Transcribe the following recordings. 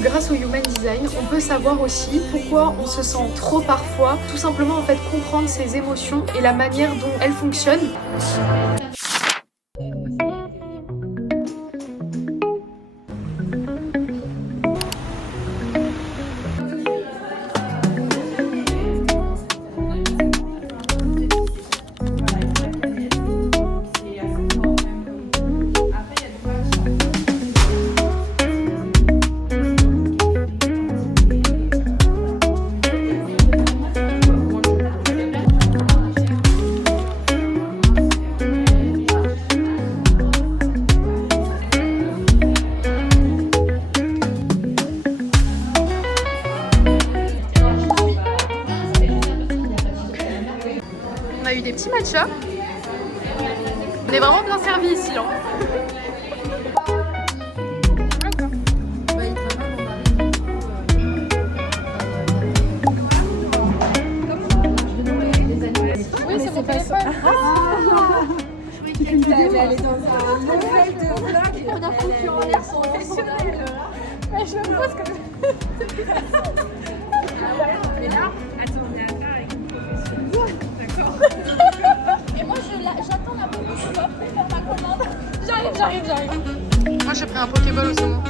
Grâce au Human Design, on peut savoir aussi pourquoi on se sent trop parfois, tout simplement en fait comprendre ses émotions et la manière dont elles fonctionnent. On a eu des petits matchas. On est vraiment bien servi ici. Hein. Oui, c'est mon téléphone. Tu fais une vidéo. Elle est dans un modèle de vlog. On a foutu en l'air son professionnel. Je me pose comme Et là, attends, on est à part avec une professionnelle. D'accord. Et moi, j'attends la bonne pour faire ma commande. J'arrive. Moi, j'ai pris un Pokéball au saumon.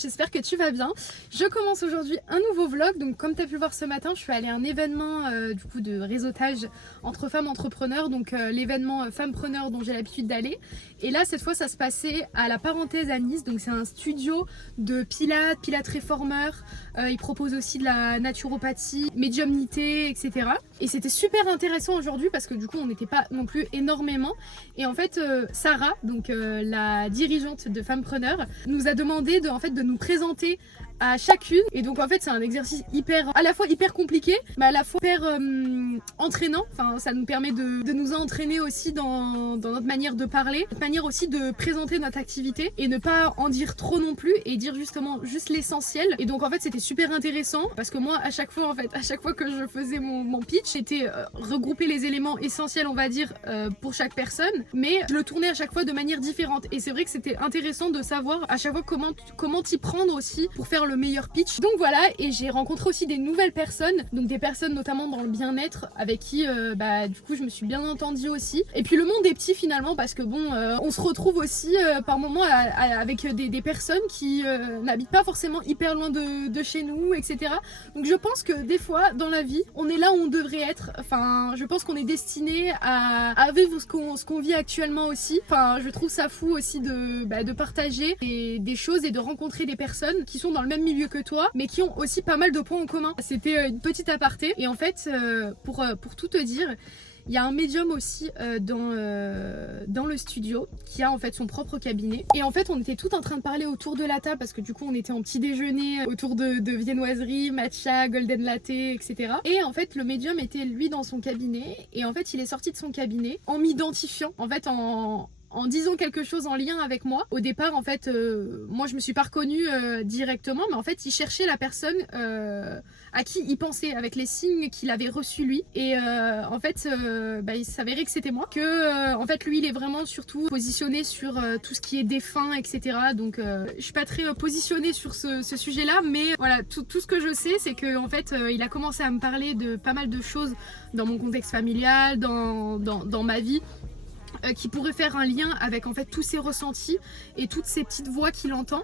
J'espère que tu vas bien. Je commence aujourd'hui un nouveau vlog. Donc comme tu as pu le voir ce matin, je suis allée à un événement du coup de réseautage entre femmes entrepreneurs. Donc l'événement Femmepreneur dont j'ai l'habitude d'aller. Et là cette fois ça se passait à la Parenthèse à Nice. Donc c'est un studio de pilates réformeur. Ils proposent aussi de la naturopathie, médiumnité, etc. Et c'était super intéressant aujourd'hui parce que du coup on n'était pas non plus énormément. Et en fait Sarah, donc la dirigeante de Femmepreneur, nous a demandé de nous présenter à chacune. Et donc en fait c'est un exercice à la fois hyper compliqué mais à la fois hyper entraînant. Enfin ça nous permet de nous entraîner aussi dans notre manière de parler, notre manière aussi de présenter notre activité et ne pas en dire trop non plus et dire justement juste l'essentiel. Et donc en fait c'était super intéressant parce que moi à chaque fois que je faisais mon pitch, j'étais regrouper les éléments essentiels on va dire pour chaque personne, mais je le tournais à chaque fois de manière différente. Et c'est vrai que c'était intéressant de savoir à chaque fois comment t'y prendre aussi pour faire le meilleur pitch. Donc voilà, et j'ai rencontré aussi des nouvelles personnes, donc des personnes notamment dans le bien-être avec qui du coup je me suis bien entendue aussi. Et puis le monde est petit finalement parce que bon on se retrouve aussi par moments avec des personnes qui n'habitent pas forcément hyper loin de chez nous, etc. Donc je pense que des fois dans la vie on est là où on devrait être. Enfin je pense qu'on est destiné à vivre ce qu'on vit actuellement aussi. Enfin je trouve ça fou aussi de partager des choses et de rencontrer des personnes qui sont dans le même milieu que toi mais qui ont aussi pas mal de points en commun. C'était une petite aparté et en fait pour tout te dire, il y a un médium aussi dans le studio qui a en fait son propre cabinet. Et en fait on était tout en train de parler autour de la table parce que du coup on était en petit déjeuner autour de viennoiseries, matcha, golden latte, etc. Et en fait le médium était lui dans son cabinet et en fait il est sorti de son cabinet en m'identifiant en fait en disant quelque chose en lien avec moi. Au départ en fait moi je me suis pas reconnue directement, mais en fait il cherchait la personne à qui il pensait avec les signes qu'il avait reçus lui. Et en fait il s'avérait que c'était moi, que en fait lui il est vraiment surtout positionné sur tout ce qui est défunt, etc. Donc je suis pas très positionnée sur ce sujet là, mais voilà, tout ce que je sais c'est que en fait il a commencé à me parler de pas mal de choses dans mon contexte familial, dans ma vie, qui pourrait faire un lien avec en fait tous ses ressentis et toutes ces petites voix qu'il entend.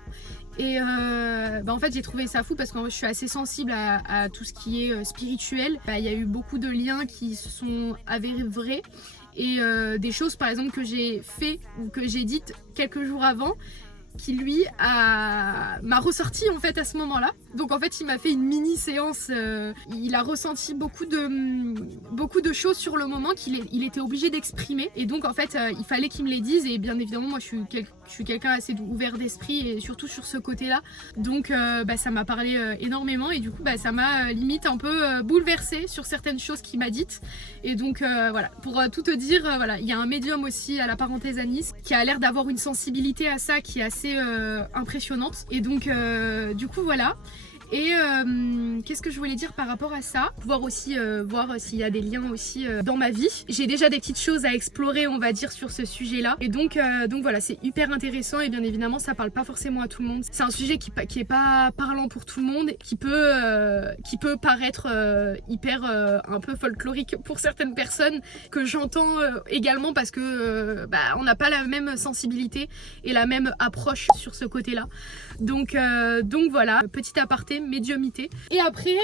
Et en fait j'ai trouvé ça fou parce que je suis assez sensible à tout ce qui est spirituel. Il y a eu beaucoup de liens qui se sont avérés vrais et des choses par exemple que j'ai fait ou que j'ai dites quelques jours avant qui lui m'a ressorti en fait à ce moment là. Donc en fait il m'a fait une mini séance, il a ressenti beaucoup de choses sur le moment qu'il était obligé d'exprimer et donc en fait il fallait qu'il me les dise. Et bien évidemment moi je suis quelqu'un assez ouvert d'esprit et surtout sur ce côté là, donc ça m'a parlé énormément et du coup ça m'a limite un peu bouleversée sur certaines choses qu'il m'a dites. Et donc voilà, pour tout te dire, voilà, il y a un médium aussi à la Parenthèse à Nice qui a l'air d'avoir une sensibilité à ça qui est assez impressionnante. Et donc du coup voilà. Et qu'est-ce que je voulais dire par rapport à ça? Pouvoir aussi voir s'il y a des liens aussi dans ma vie. J'ai déjà des petites choses à explorer, on va dire, sur ce sujet-là. Et donc voilà, c'est hyper intéressant et bien évidemment, ça parle pas forcément à tout le monde. C'est un sujet qui est pas parlant pour tout le monde, qui peut paraître hyper un peu folklorique pour certaines personnes, que j'entends également parce que on n'a pas la même sensibilité et la même approche sur ce côté-là. Donc voilà, petit aparté, médiumité. Et après,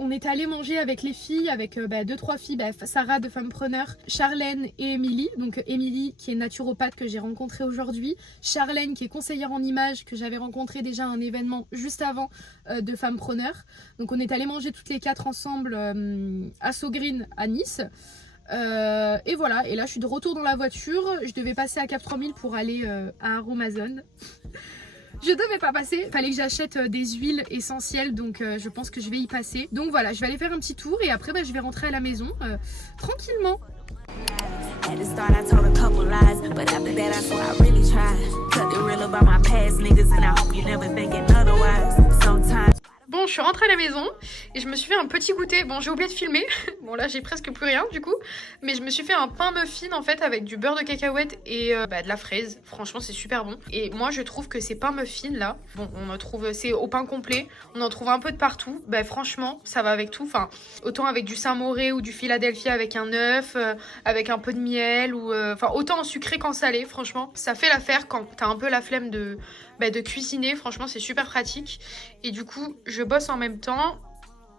on est allé manger avec les filles, avec 2-3 filles, Sarah de Fempreneur, Charlène et Émilie. Donc Émilie qui est naturopathe que j'ai rencontrée aujourd'hui, Charlène qui est conseillère en images que j'avais rencontrée déjà à un événement juste avant de Fempreneur. Donc on est allé manger toutes les 4 ensemble à Sogreen à Nice. Et voilà, et là je suis de retour dans la voiture. Je devais passer à Cap 3000 pour aller à Aromazone. Je devais pas passer, fallait que j'achète des huiles essentielles, donc je pense que je vais y passer. Donc voilà, je vais aller faire un petit tour et après je vais rentrer à la maison tranquillement. At the start I told a couple lies, but after that I swore I really tried. Cut the real about my past niggas and I hope you never thinking otherwise. Sometimes. Bon, je suis rentrée à la maison et je me suis fait un petit goûter. Bon, j'ai oublié de filmer. Bon, là, j'ai presque plus rien du coup. Mais je me suis fait un pain muffin en fait avec du beurre de cacahuète et de la fraise. Franchement, c'est super bon. Et moi, je trouve que ces pains muffins là, bon, on en trouve, c'est au pain complet. On en trouve un peu de partout. Franchement, ça va avec tout. Enfin, autant avec du Saint-Mauré ou du Philadelphia avec un œuf, avec un peu de miel ou autant en sucré qu'en salé. Franchement, ça fait l'affaire quand t'as un peu la flemme de cuisiner. Franchement, c'est super pratique. Et du coup, je bosse en même temps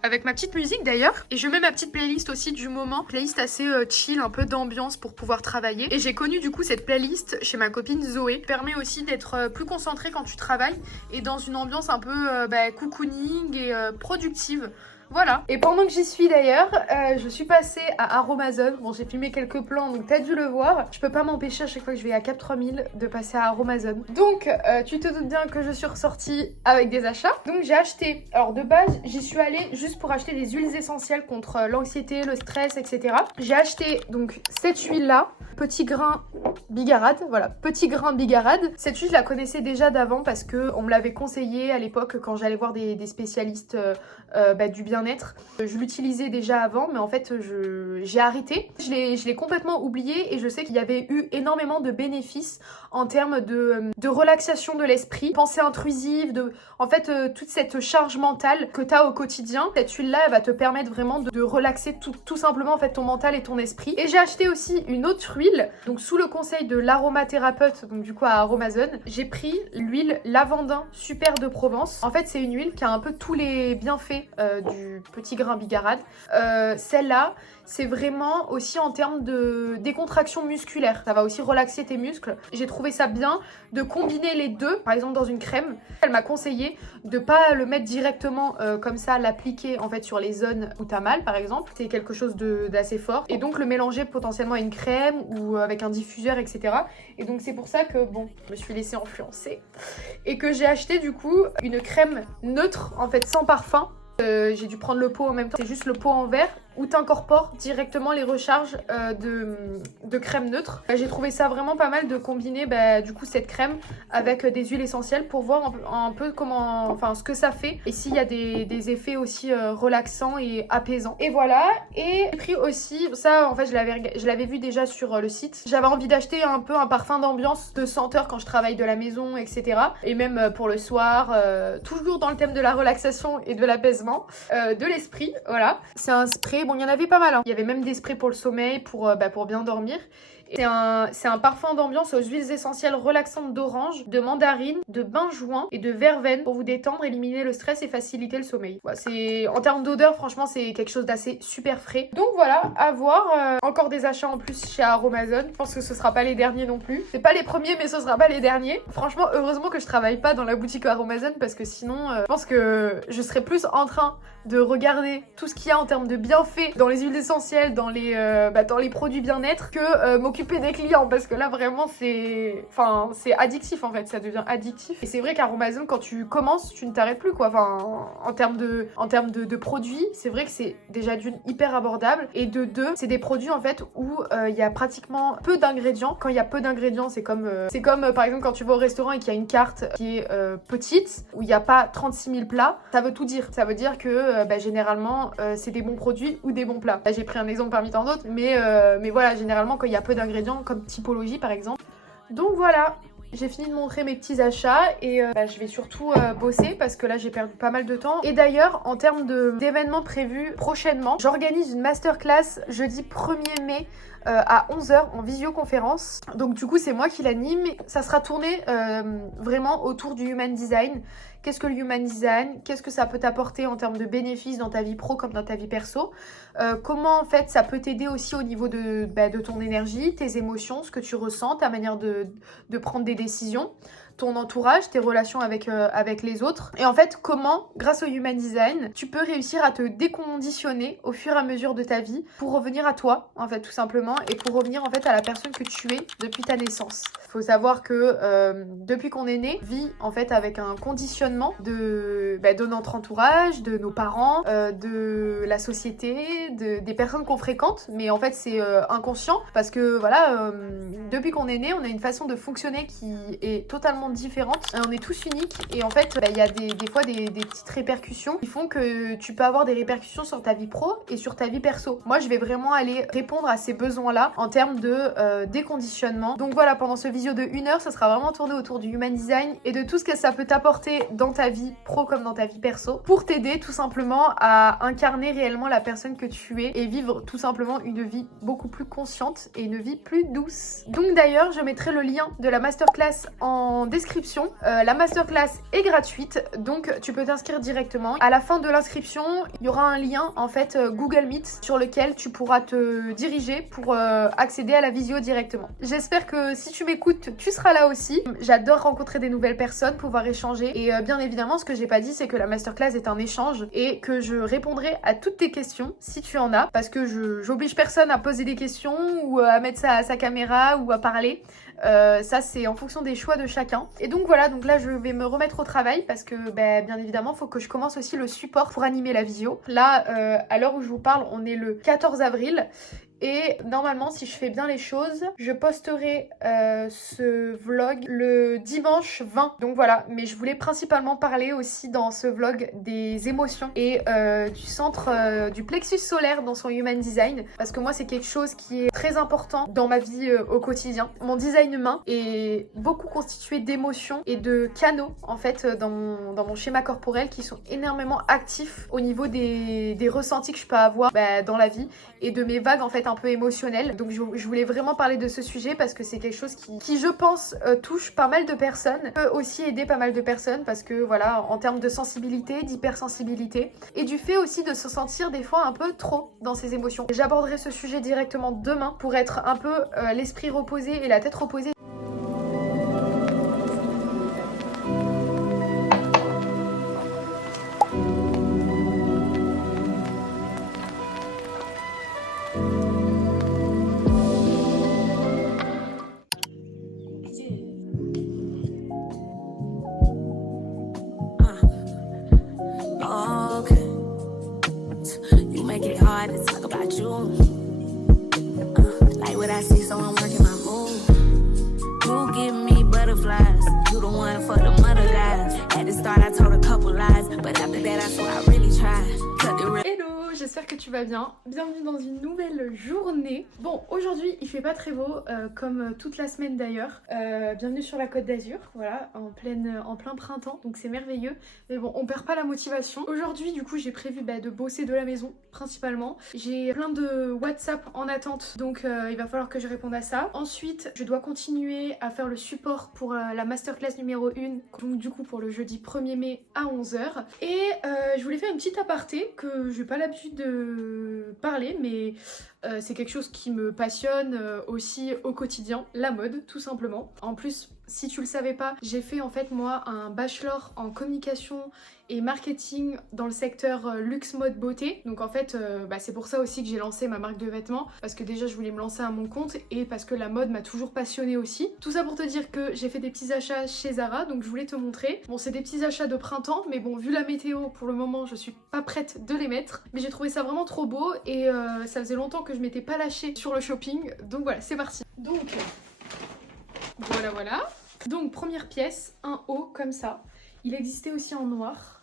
avec ma petite musique d'ailleurs. Et je mets ma petite playlist aussi du moment. Playlist assez chill, un peu d'ambiance pour pouvoir travailler. Et j'ai connu du coup cette playlist chez ma copine Zoé. Permet aussi d'être plus concentré quand tu travailles et dans une ambiance un peu cocooning et productive. Voilà. Et pendant que j'y suis d'ailleurs, je suis passée à Aromazone. Bon, j'ai filmé quelques plans, donc t'as dû le voir. Je peux pas m'empêcher à chaque fois que je vais à Cap 3000 de passer à Aromazone. Donc, tu te doutes bien que je suis ressortie avec des achats. Donc, j'ai acheté. Alors, de base, j'y suis allée juste pour acheter des huiles essentielles contre l'anxiété, le stress, etc. J'ai acheté donc cette huile-là, petit grain bigarade. Voilà, petit grain bigarade. Cette huile, je la connaissais déjà d'avant parce que on me l'avait conseillé à l'époque quand j'allais voir des spécialistes du bien-être. Je l'utilisais déjà avant, mais en fait j'ai arrêté. Je l'ai complètement oublié et je sais qu'il y avait eu énormément de bénéfices en termes de relaxation de l'esprit, pensée intrusive, toute cette charge mentale que tu as au quotidien. Cette huile-là, elle va te permettre vraiment de relaxer tout simplement en fait ton mental et ton esprit. Et j'ai acheté aussi une autre huile, donc sous le conseil de l'aromathérapeute, donc du coup à Aromazone, j'ai pris l'huile lavandin super de Provence. En fait, c'est une huile qui a un peu tous les bienfaits du petit grain bigarade. Celle-là, c'est vraiment aussi en termes de décontraction musculaire. Ça va aussi relaxer tes muscles. J'ai trouvé ça bien de combiner les deux, par exemple dans une crème. Elle m'a conseillé de pas le mettre directement comme ça, l'appliquer en fait sur les zones où t'as mal par exemple. C'est quelque chose d'assez fort. Et donc le mélanger potentiellement à une crème ou avec un diffuseur, etc. Et donc c'est pour ça que bon, je me suis laissée influencer. Et que j'ai acheté du coup une crème neutre, en fait sans parfum. J'ai dû prendre le pot en même temps, c'est juste le pot en verre où tu incorpores directement les recharges de crème neutre. J'ai trouvé ça vraiment pas mal de combiner du coup cette crème avec des huiles essentielles pour voir un peu ce que ça fait et s'il y a des effets aussi relaxants et apaisants. Et voilà, et j'ai pris aussi, ça en fait je l'avais vu déjà sur le site, j'avais envie d'acheter un peu un parfum d'ambiance de senteur quand je travaille de la maison, etc. Et même pour le soir, toujours dans le thème de la relaxation et de l'apaisement de l'esprit, voilà. C'est un spray. Bon, il y en avait pas mal, hein. Il y avait même des sprays pour le sommeil, pour bien dormir. C'est un parfum d'ambiance aux huiles essentielles relaxantes d'orange, de mandarine, de benjoin et de verveine pour vous détendre, éliminer le stress et faciliter le sommeil. Voilà, en termes d'odeur, franchement, c'est quelque chose d'assez super frais. Donc voilà, à voir. Encore des achats en plus chez Aromazone. Je pense que ce sera pas les derniers non plus. C'est pas les premiers, mais ce sera pas les derniers. Franchement, heureusement que je travaille pas dans la boutique Aromazone parce que sinon, je pense que je serais plus en train de regarder tout ce qu'il y a en termes de bienfaits fait dans les huiles essentielles, dans les produits bien-être que m'occuper des clients, parce que là vraiment c'est addictif en fait, ça devient addictif. Et c'est vrai qu'Aromazone, quand tu commences, tu ne t'arrêtes plus quoi. Enfin, en termes de produits, c'est vrai que c'est déjà d'une hyper abordable, et de deux, c'est des produits en fait où il y a pratiquement peu d'ingrédients. Quand il y a peu d'ingrédients, c'est comme par exemple quand tu vas au restaurant et qu'il y a une carte qui est petite, où il n'y a pas 36 000 plats, ça veut tout dire. Ça veut dire que généralement c'est des bons produits ou des bons plats. Là j'ai pris un exemple parmi tant d'autres, mais voilà, généralement quand il y a peu d'ingrédients, comme Typologie par exemple. Donc voilà, j'ai fini de montrer mes petits achats et je vais surtout bosser parce que là j'ai perdu pas mal de temps. Et d'ailleurs, en termes d'événements prévus prochainement, j'organise une masterclass jeudi 1er mai à 11h en visioconférence. Donc du coup c'est moi qui l'anime. Ça sera tourné vraiment autour du Human Design. Qu'est-ce que le Human Design? Qu'est-ce que ça peut t'apporter en termes de bénéfices dans ta vie pro comme dans ta vie perso? Comment en fait ça peut t'aider aussi au niveau de ton énergie, tes émotions, ce que tu ressens, ta manière de prendre des décisions, ton entourage, tes relations avec les autres. Et en fait, comment, grâce au Human Design, tu peux réussir à te déconditionner au fur et à mesure de ta vie pour revenir à toi, en fait, tout simplement, et pour revenir en fait à la personne que tu es depuis ta naissance. Il faut savoir que depuis qu'on est né, on vit en fait avec un conditionnement de notre entourage, de nos parents, de la société, des personnes qu'on fréquente, mais en fait c'est inconscient parce que voilà, depuis qu'on est né, on a une façon de fonctionner qui est totalement différente. On est tous uniques et en fait il y a des fois des petites répercussions qui font que tu peux avoir des répercussions sur ta vie pro et sur ta vie perso. Moi je vais vraiment aller répondre à ces besoins là en termes de déconditionnement. Donc voilà, pendant ce visio de 1 heure, ça sera vraiment tourné autour du Human Design et de tout ce que ça peut t'apporter dans ta vie pro comme dans ta vie perso pour t'aider tout simplement à incarner réellement la personne que tu es et vivre tout simplement une vie beaucoup plus consciente et une vie plus douce. Donc d'ailleurs je mettrai le lien de la masterclass en description. La masterclass est gratuite, donc tu peux t'inscrire directement. À la fin de l'inscription, il y aura un lien en fait Google Meet sur lequel tu pourras te diriger pour accéder à la visio directement. J'espère que si tu m'écoutes, tu seras là aussi. J'adore rencontrer des nouvelles personnes, pouvoir échanger et bien évidemment ce que j'ai pas dit c'est que la masterclass est un échange et que je répondrai à toutes tes questions si tu en as, parce que j'oblige personne à poser des questions ou à mettre sa caméra ou à parler. Ça c'est en fonction des choix de chacun. Et donc voilà, donc là je vais me remettre au travail parce que bien évidemment faut que je commence aussi le support pour animer la visio. Là à l'heure où je vous parle, on est le 14 avril. Et normalement, si je fais bien les choses, je posterai ce vlog le dimanche 20. Donc voilà, mais je voulais principalement parler aussi dans ce vlog des émotions et du centre du plexus solaire dans son Human Design. Parce que moi, c'est quelque chose qui est très important dans ma vie au quotidien. Mon design humain est beaucoup constitué d'émotions et de canaux, en fait, dans mon schéma corporel qui sont énormément actifs au niveau des ressentis que je peux avoir dans la vie et de mes vagues, en fait, un peu émotionnel. Donc je voulais vraiment parler de ce sujet parce que c'est quelque chose qui je pense touche pas mal de personnes, peut aussi aider pas mal de personnes parce que voilà, en termes de sensibilité, d'hypersensibilité et du fait aussi de se sentir des fois un peu trop dans ses émotions. J'aborderai ce sujet directement demain pour être un peu l'esprit reposé et la tête reposée. Make it hard to talk about you. Like what I see, so I'm working my move. You give me butterflies. You the one for the mother guys. At the start, I told a couple lies, but after that, I swear I really tried. Hello, j'espère que tu vas bien. Bienvenue dans une nouvelle journée. Bon, aujourd'hui, il fait pas très beau, comme toute la semaine d'ailleurs. Bienvenue sur la Côte d'Azur, voilà, en plein printemps, donc c'est merveilleux. Mais bon, on perd pas la motivation. Aujourd'hui, du coup, j'ai prévu de bosser de la maison, principalement. J'ai plein de WhatsApp en attente, donc il va falloir que je réponde à ça. Ensuite, je dois continuer à faire le support pour la masterclass numéro 1, donc du coup pour le jeudi 1er mai à 11h. Et je voulais faire une petite aparté que j'ai pas l'habitude de parler, mais C'est quelque chose qui me passionne aussi au quotidien, la mode tout simplement. En plus, si tu le savais pas, j'ai fait en fait moi un bachelor en communication et marketing dans le secteur luxe, mode, beauté. Donc en fait c'est pour ça aussi que j'ai lancé ma marque de vêtements, parce que déjà je voulais me lancer à mon compte et parce que la mode m'a toujours passionnée aussi. Tout ça pour te dire que j'ai fait des petits achats chez Zara, donc je voulais te montrer. Bon, c'est des petits achats de printemps, mais bon, vu la météo pour le moment je suis pas prête de les mettre, mais j'ai trouvé ça vraiment trop beau et ça faisait longtemps que je m'étais pas lâchée sur le shopping, donc voilà, c'est parti. Donc voilà. Donc première pièce, un haut comme ça. Il existait aussi en noir.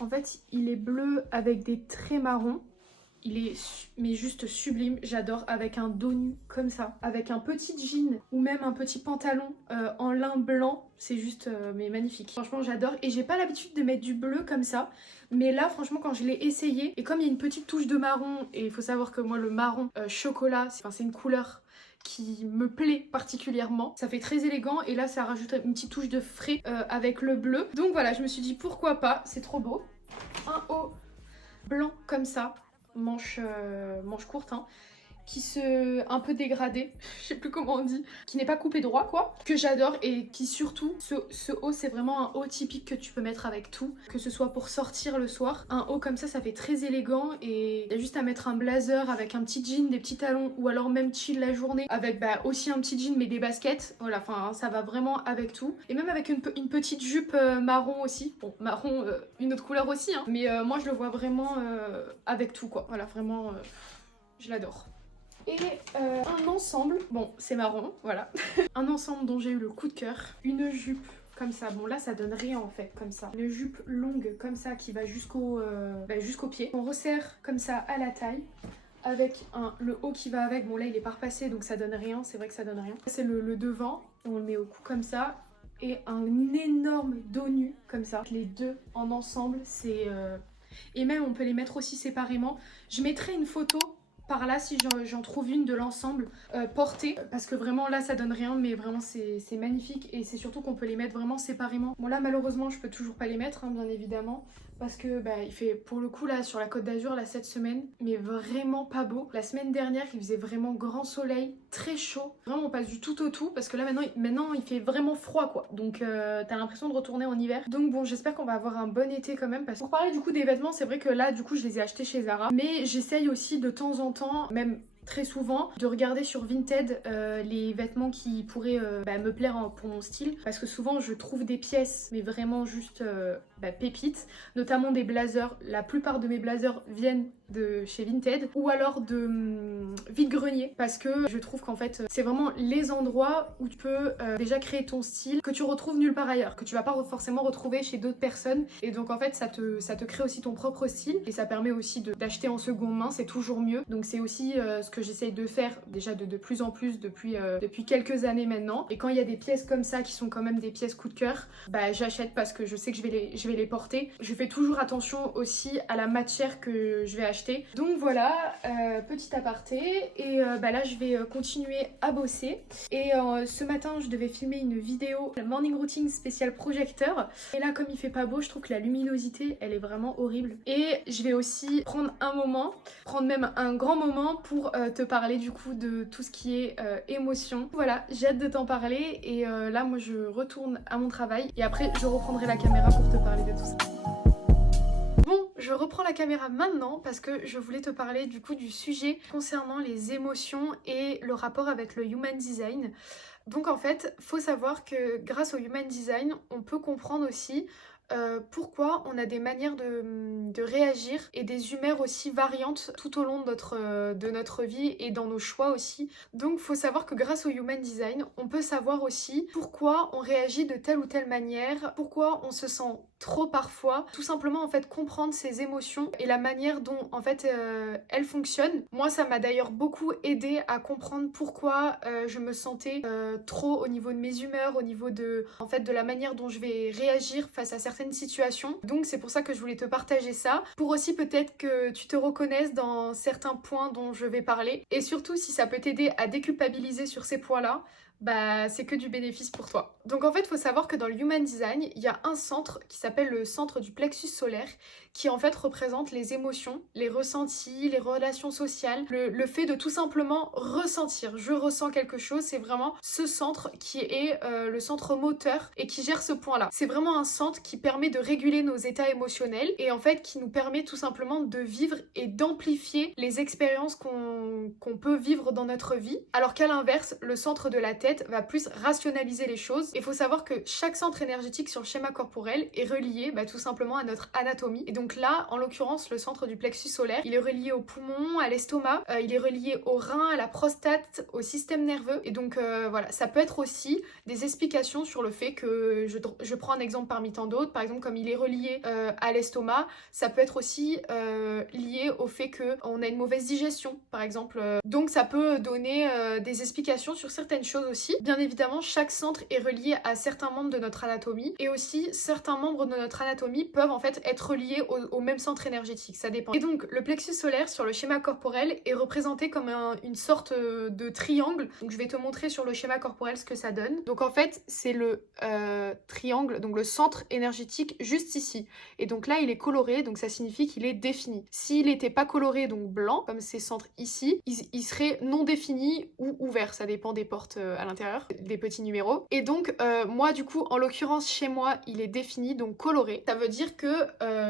En fait, il est bleu avec des traits marrons. Il est mais juste sublime, j'adore, avec un dos nu comme ça, avec un petit jean ou même un petit pantalon en lin blanc, c'est juste mais magnifique. Franchement j'adore et j'ai pas l'habitude de mettre du bleu comme ça, mais là franchement quand je l'ai essayé, et comme il y a une petite touche de marron, et il faut savoir que moi le marron chocolat, c'est une couleur qui me plaît particulièrement, ça fait très élégant et là ça rajoute une petite touche de frais avec le bleu. Donc voilà, je me suis dit pourquoi pas, c'est trop beau. Un haut blanc comme ça, manche courte, hein, qui se un peu dégradé, je sais plus comment on dit, qui n'est pas coupé droit quoi, que j'adore, et qui surtout, ce haut c'est vraiment un haut typique que tu peux mettre avec tout, que ce soit pour sortir le soir. Un haut comme ça fait très élégant, et il y a juste à mettre un blazer avec un petit jean, des petits talons, ou alors même chill la journée avec aussi un petit jean mais des baskets, voilà, enfin ça va vraiment avec tout, et même avec une petite jupe marron aussi, bon marron une autre couleur aussi hein, mais moi je le vois vraiment avec tout quoi, voilà vraiment je l'adore. Et un ensemble, bon c'est marron, voilà, un ensemble dont j'ai eu le coup de cœur, une jupe comme ça, bon là ça donne rien en fait comme ça, une jupe longue comme ça qui va jusqu'au pied, on resserre comme ça à la taille, avec le haut qui va avec, bon là il est pas repassé donc ça donne rien, c'est vrai que ça donne rien, c'est le devant, on le met au cou comme ça, et un énorme dos nu comme ça, les deux en ensemble c'est... Et même on peut les mettre aussi séparément, je mettrai une photo par là si j'en trouve une de l'ensemble portée, parce que vraiment là ça donne rien, mais vraiment c'est magnifique, et c'est surtout qu'on peut les mettre vraiment séparément. Bon là malheureusement je peux toujours pas les mettre hein, bien évidemment, parce que il fait pour le coup là sur la Côte d'Azur là cette semaine, mais vraiment pas beau. La semaine dernière il faisait vraiment grand soleil, très chaud, vraiment on passe du tout au tout, parce que là maintenant il fait vraiment froid quoi, donc t'as l'impression de retourner en hiver. Donc bon j'espère qu'on va avoir un bon été quand même, parce que pour parler du coup des vêtements, c'est vrai que là du coup je les ai achetés chez Zara, mais j'essaye aussi de temps en temps, même très souvent, de regarder sur Vinted les vêtements qui pourraient me plaire pour mon style, parce que souvent je trouve des pièces mais vraiment juste pépites, notamment des blazers. La plupart de mes blazers viennent de chez Vinted ou alors de vide-grenier, parce que je trouve qu'en fait c'est vraiment les endroits où tu peux déjà créer ton style que tu retrouves nulle part ailleurs, que tu vas pas forcément retrouver chez d'autres personnes, et donc en fait ça te crée aussi ton propre style, et ça permet aussi d'acheter en seconde main, c'est toujours mieux. Donc c'est aussi ce que j'essaye de faire déjà de plus en plus depuis quelques années maintenant, et quand il y a des pièces comme ça qui sont quand même des pièces coup de cœur, j'achète parce que je sais que je vais les porter. Je fais toujours attention aussi à la matière que je vais acheter. Donc voilà, petit aparté, et là je vais continuer à bosser, et ce matin je devais filmer une vidéo, la morning routine spécial projecteur, et là comme il fait pas beau, je trouve que la luminosité elle est vraiment horrible, et je vais aussi prendre même un grand moment pour te parler du coup de tout ce qui est émotion. Voilà, j'ai hâte de t'en parler, et là moi je retourne à mon travail, et après je reprendrai la caméra pour te parler de tout ça. Bon, je reprends la caméra maintenant parce que je voulais te parler du coup du sujet concernant les émotions et le rapport avec le human design. Donc en fait, faut savoir que grâce au human design, on peut comprendre aussi pourquoi on a des manières de réagir et des humeurs aussi variantes tout au long de notre vie et dans nos choix aussi. Donc faut savoir que grâce au human design, on peut savoir aussi pourquoi on réagit de telle ou telle manière, pourquoi on se sent trop parfois, tout simplement en fait comprendre ses émotions et la manière dont en fait elles fonctionnent. Moi ça m'a d'ailleurs beaucoup aidé à comprendre pourquoi je me sentais trop au niveau de mes humeurs, au niveau de la manière dont je vais réagir face à certaines situations. Donc c'est pour ça que je voulais te partager ça, pour aussi peut-être que tu te reconnaisses dans certains points dont je vais parler, et surtout si ça peut t'aider à déculpabiliser sur ces points-là, c'est que du bénéfice pour toi. Donc en fait, il faut savoir que dans le Human Design, il y a un centre qui s'appelle le centre du plexus solaire, qui en fait représente les émotions, les ressentis, les relations sociales, le fait de tout simplement ressentir. Je ressens quelque chose, c'est vraiment ce centre qui est le centre moteur et qui gère ce point-là. C'est vraiment un centre qui permet de réguler nos états émotionnels et en fait qui nous permet tout simplement de vivre et d'amplifier les expériences qu'on peut vivre dans notre vie. Alors qu'à l'inverse, le centre de la tête va plus rationaliser les choses. Il faut savoir que chaque centre énergétique sur le schéma corporel est relié tout simplement à notre anatomie. Et donc là, en l'occurrence, le centre du plexus solaire, il est relié au poumon, à l'estomac, il est relié au rein, à la prostate, au système nerveux. Et donc voilà, ça peut être aussi des explications sur le fait que, je prends un exemple parmi tant d'autres, par exemple comme il est relié à l'estomac, ça peut être aussi lié au fait qu'on a une mauvaise digestion, par exemple. Donc ça peut donner des explications sur certaines choses aussi. Bien évidemment, chaque centre est relié à certains membres de notre anatomie et aussi certains membres de notre anatomie peuvent en fait être reliés au même centre énergétique, ça dépend. Et donc le plexus solaire sur le schéma corporel est représenté comme une sorte de triangle. Donc je vais te montrer sur le schéma corporel ce que ça donne. Donc en fait c'est le triangle, donc le centre énergétique juste ici. Et donc là il est coloré, donc ça signifie qu'il est défini. S'il n'était pas coloré, donc blanc, comme ces centres ici, il serait non défini ou ouvert, ça dépend des portes à l'intérieur, des petits numéros. Et donc moi du coup en l'occurrence chez moi il est défini, donc coloré. Ça veut dire que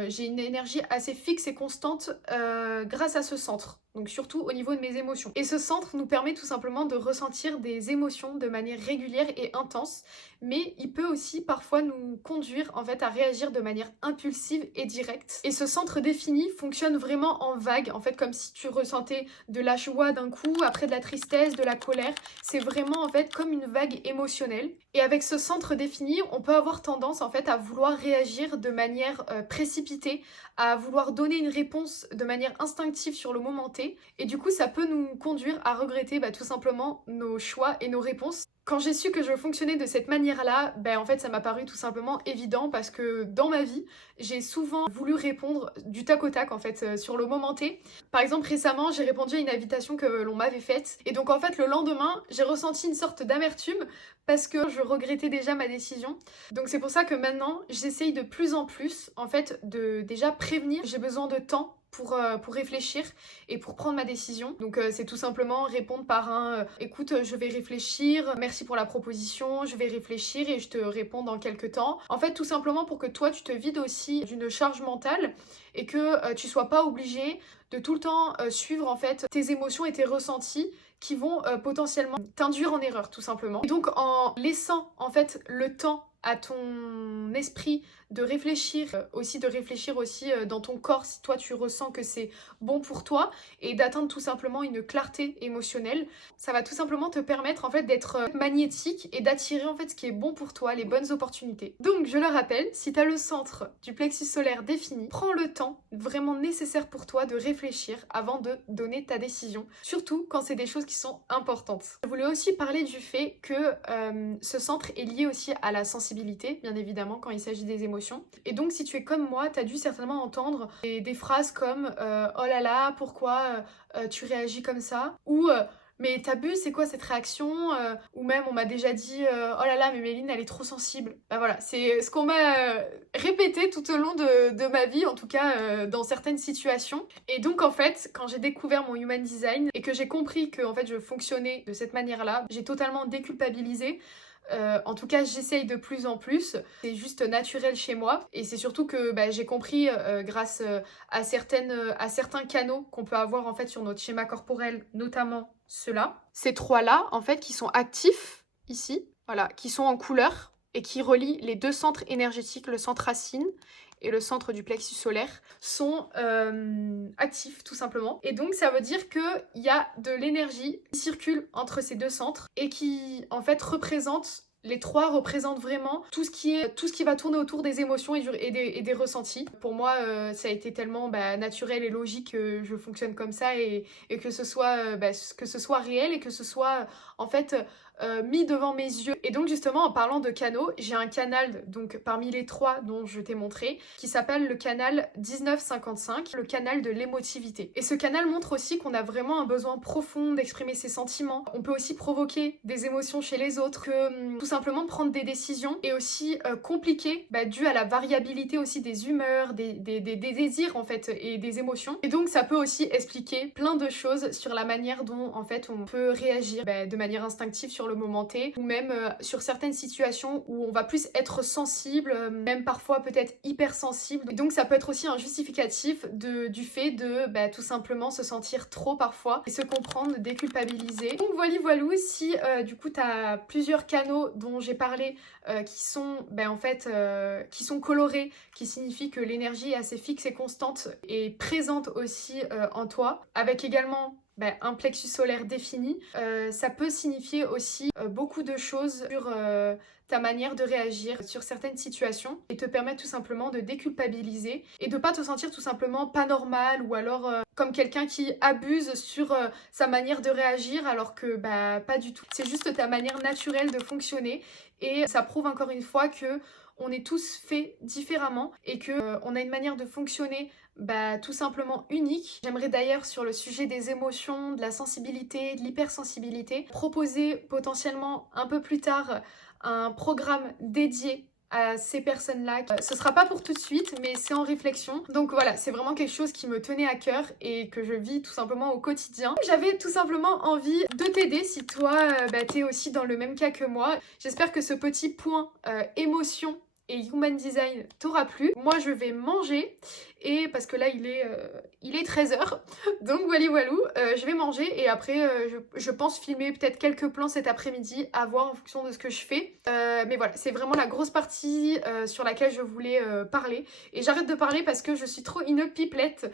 j'ai une énergie assez fixe et constante grâce à ce centre. Donc surtout au niveau de mes émotions. Et ce centre nous permet tout simplement de ressentir des émotions de manière régulière et intense, mais il peut aussi parfois nous conduire en fait à réagir de manière impulsive et directe. Et ce centre défini fonctionne vraiment en vague, en fait comme si tu ressentais de la joie d'un coup, après de la tristesse, de la colère. C'est vraiment en fait comme une vague émotionnelle. Et avec ce centre défini, on peut avoir tendance en fait à vouloir réagir de manière précipitée, à vouloir donner une réponse de manière instinctive sur le moment T. Et du coup ça peut nous conduire à regretter tout simplement nos choix et nos réponses. Quand j'ai su que je fonctionnais de cette manière-là, en fait ça m'a paru tout simplement évident parce que dans ma vie, j'ai souvent voulu répondre du tac au tac en fait sur le moment T. Par exemple récemment, j'ai répondu à une invitation que l'on m'avait faite et donc en fait le lendemain, j'ai ressenti une sorte d'amertume parce que je regrettais déjà ma décision. Donc c'est pour ça que maintenant, j'essaye de plus en plus en fait de déjà prévenir, j'ai besoin de temps pour réfléchir et pour prendre ma décision. Donc c'est tout simplement répondre par un écoute, je vais réfléchir, merci pour la proposition, je vais réfléchir et je te réponds dans quelques temps. En fait tout simplement pour que toi tu te vides aussi d'une charge mentale et que tu sois pas obligé de tout le temps suivre en fait tes émotions et tes ressentis qui vont potentiellement t'induire en erreur tout simplement. Et donc en laissant en fait le temps à ton esprit de réfléchir aussi dans ton corps si toi tu ressens que c'est bon pour toi et d'atteindre tout simplement une clarté émotionnelle, ça va tout simplement te permettre en fait d'être magnétique et d'attirer en fait ce qui est bon pour toi, les bonnes opportunités. Donc je le rappelle, si tu as le centre du plexus solaire défini, prends le temps vraiment nécessaire pour toi de réfléchir avant de donner ta décision, surtout quand c'est des choses qui sont importantes. Je voulais aussi parler du fait que ce centre est lié aussi à la sensibilité, bien évidemment, quand il s'agit des émotions. Et donc si tu es comme moi, tu as dû certainement entendre des phrases comme oh là là, pourquoi tu réagis comme ça, ou mais t'abuses, c'est quoi cette réaction, ou même on m'a déjà dit oh là là mais Méline elle est trop sensible. Voilà, c'est ce qu'on m'a répété tout au long de ma vie, en tout cas dans certaines situations. Et donc en fait quand j'ai découvert mon Human Design et que j'ai compris que en fait je fonctionnais de cette manière là, j'ai totalement déculpabilisé. En tout cas j'essaye de plus en plus, c'est juste naturel chez moi et c'est surtout que j'ai compris grâce à certains canaux qu'on peut avoir en fait sur notre schéma corporel, notamment ceux-là. Ces trois-là en fait qui sont actifs ici, voilà, qui sont en couleur et qui relient les deux centres énergétiques, le centre racine et le centre du plexus solaire, sont actifs tout simplement. Et donc ça veut dire qu'il y a de l'énergie qui circule entre ces deux centres et qui en fait représente Les 3 représentent vraiment tout ce qui va tourner autour des émotions et des ressentis. Pour moi, ça a été tellement naturel et logique que je fonctionne comme ça et que ce soit réel et que ce soit en fait mis devant mes yeux. Et donc justement, en parlant de canaux, j'ai un canal donc parmi les 3 dont je t'ai montré qui s'appelle le canal 1955, le canal de l'émotivité. Et ce canal montre aussi qu'on a vraiment un besoin profond d'exprimer ses sentiments. On peut aussi provoquer des émotions chez les autres, que tout simplement prendre des décisions est aussi compliqué dû à la variabilité aussi des humeurs, des désirs en fait et des émotions. Et donc ça peut aussi expliquer plein de choses sur la manière dont en fait on peut réagir de manière instinctive sur le moment T, ou même sur certaines situations où on va plus être sensible, même parfois peut-être hypersensible. Et donc ça peut être aussi un justificatif du fait de tout simplement se sentir trop parfois et se comprendre, déculpabiliser. Donc voilou, si du coup t'as plusieurs canaux dont j'ai parlé qui sont qui sont colorés, qui signifie que l'énergie est assez fixe et constante et présente aussi en toi, avec également un plexus solaire défini, ça peut signifier aussi beaucoup de choses sur ta manière de réagir sur certaines situations et te permettre tout simplement de déculpabiliser et de pas te sentir tout simplement pas normal ou alors comme quelqu'un qui abuse sur sa manière de réagir alors que pas du tout. C'est juste ta manière naturelle de fonctionner et ça prouve encore une fois que on est tous faits différemment et que on a une manière de fonctionner tout simplement unique. J'aimerais d'ailleurs sur le sujet des émotions, de la sensibilité, de l'hypersensibilité, proposer potentiellement un peu plus tard un programme dédié à ces personnes-là. Ce sera pas pour tout de suite, mais c'est en réflexion. Donc voilà, c'est vraiment quelque chose qui me tenait à cœur et que je vis tout simplement au quotidien. J'avais tout simplement envie de t'aider si toi, t'es aussi dans le même cas que moi. J'espère que ce petit point émotion et Human Design t'aura plu. Moi je vais manger et parce que là il est 13h donc voilou, je vais manger et après je pense filmer peut-être quelques plans cet après-midi à voir en fonction de ce que je fais, mais voilà, c'est vraiment la grosse partie sur laquelle je voulais parler et j'arrête de parler parce que je suis trop une pipelette,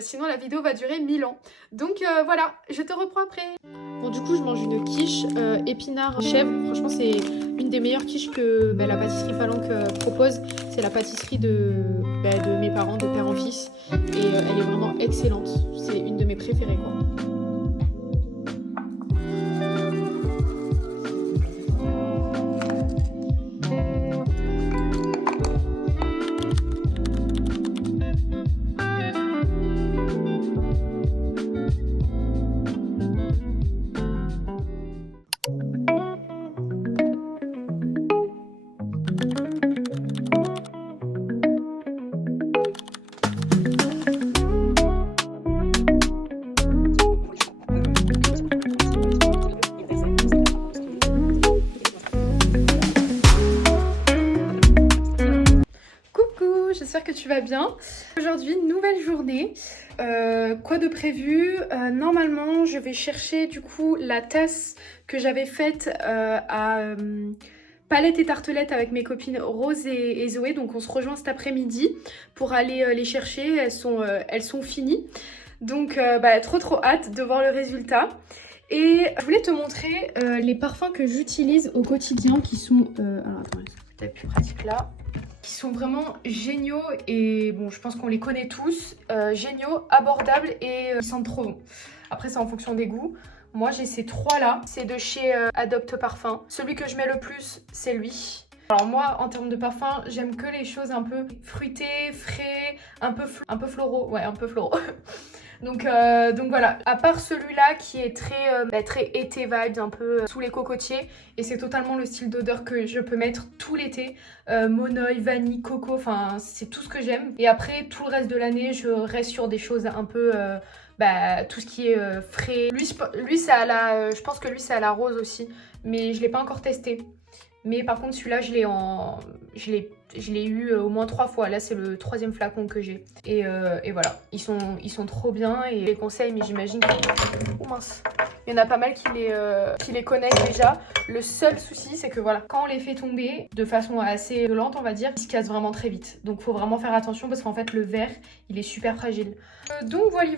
sinon la vidéo va durer 1000 ans. Donc voilà, je te reprends après. Bon, du coup je mange une quiche épinard chèvre. Franchement c'est une des meilleures quiches que la pâtisserie Phalanque propose. C'est la pâtisserie de mes parents, de père en fils, et elle est vraiment excellente. C'est une de mes préférées quoi. J'espère que tu vas bien. Aujourd'hui, nouvelle journée. Quoi de prévu? Normalement, je vais chercher du coup la tasse que j'avais faite à Palette et Tartelette avec mes copines Rose et Zoé. Donc on se rejoint cet après-midi pour aller les chercher. Elles sont finies. Donc trop hâte de voir le résultat. Et je voulais te montrer les parfums que j'utilise au quotidien qui sont... alors attends, c'est peut-être plus pratique là. Qui sont vraiment géniaux et bon, je pense qu'on les connaît tous. Géniaux, abordables et ils sentent trop bon. Après, c'est en fonction des goûts. Moi, j'ai ces 3 là. C'est de chez Adopt Parfum. Celui que je mets le plus, c'est lui. Alors moi, en termes de parfum, j'aime que les choses un peu fruitées, frais, un peu floraux. Ouais, un peu floraux. Donc voilà, à part celui-là qui est très été vibes, un peu sous les cocotiers, et c'est totalement le style d'odeur que je peux mettre tout l'été, monoï, vanille, coco, enfin c'est tout ce que j'aime. Et après tout le reste de l'année je reste sur des choses un peu tout ce qui est frais. Lui c'est à la, je pense que lui c'est à la rose aussi, mais je l'ai pas encore testé. Mais par contre celui-là je l'ai Je l'ai eu au moins 3 fois. Là, c'est le 3e flacon que j'ai. Et voilà, ils sont trop bien et je les conseille, mais j'imagine que... Oh mince. Il y en a pas mal qui les connaissent déjà. Le seul souci, c'est que voilà, quand on les fait tomber de façon assez violente, on va dire, ils se cassent vraiment très vite. Donc faut vraiment faire attention parce qu'en fait le verre, il est super fragile. Donc voilà.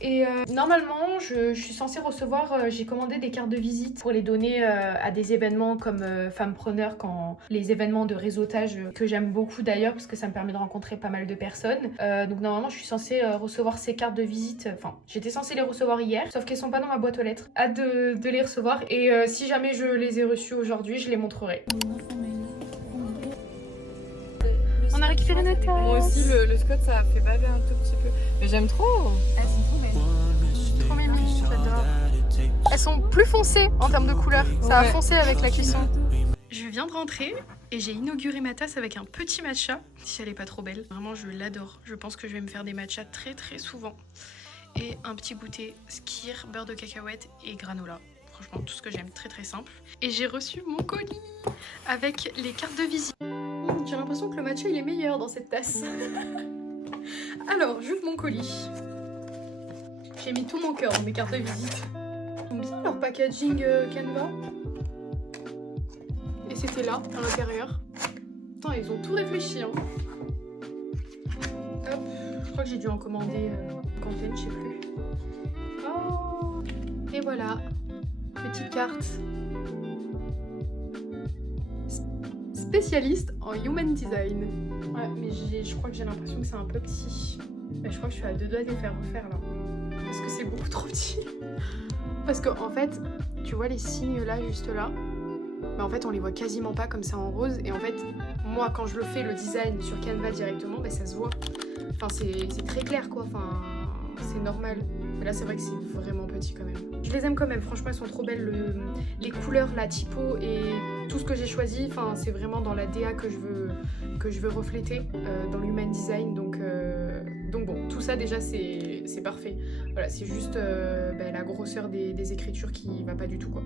Et normalement, je suis censée recevoir, j'ai commandé des cartes de visite pour les donner à des événements comme Femmepreneur, quand les événements de réseautage que j'aime beaucoup d'ailleurs parce que ça me permet de rencontrer pas mal de personnes. Donc normalement, je suis censée recevoir ces cartes de visite. Enfin, j'étais censée les recevoir hier, sauf qu'elles sont pas dans ma boîte aux lettres. Hâte de les recevoir et si jamais je les ai reçues aujourd'hui, je les montrerai. On a récupéré notre tasse. Moi aussi, le Scott, ça a fait baver un tout petit peu. Mais j'aime trop. Elles sont trop belles. Trop mimi, j'adore. Elles sont plus foncées en termes de couleur. Ça a foncé avec la cuisson. Je viens de rentrer et j'ai inauguré ma tasse avec un petit matcha. Si elle est pas trop belle. Vraiment, je l'adore. Je pense que je vais me faire des matchas très très souvent. Et un petit goûter skyr, beurre de cacahuète et granola. Franchement, tout ce que j'aime, très très simple. Et j'ai reçu mon colis avec les cartes de visite. J'ai l'impression que le matcha il est meilleur dans cette tasse. Alors, j'ouvre mon colis. J'ai mis tout mon cœur dans mes cartes de visite. Ils ont bien leur packaging Canva. Et c'était là, à l'intérieur. Putain, ils ont tout réfléchi. Hein. Hop, je crois que j'ai dû en commander Quentin, je sais plus. Oh. Et voilà, petite carte. Spécialiste en human design. Ouais, mais je crois que j'ai l'impression que c'est un peu petit. Bah, je crois que je suis à 2 doigts de les faire refaire là. Parce que c'est beaucoup trop petit. Parce que en fait, tu vois les signes là, juste là. Bah en fait, on les voit quasiment pas comme ça en rose. Et en fait, moi quand je le fais le design sur Canva directement, bah ça se voit. Enfin, c'est très clair quoi. Enfin, c'est normal. Mais là, c'est vrai que c'est vraiment petit quand même. Je les aime quand même. Franchement, elles sont trop belles. Les couleurs, la typo et tout ce que j'ai choisi, enfin, c'est vraiment dans la DA que je veux refléter dans l'human design. Donc bon, tout ça déjà c'est parfait. Voilà, c'est juste la grosseur des écritures qui va pas du tout quoi.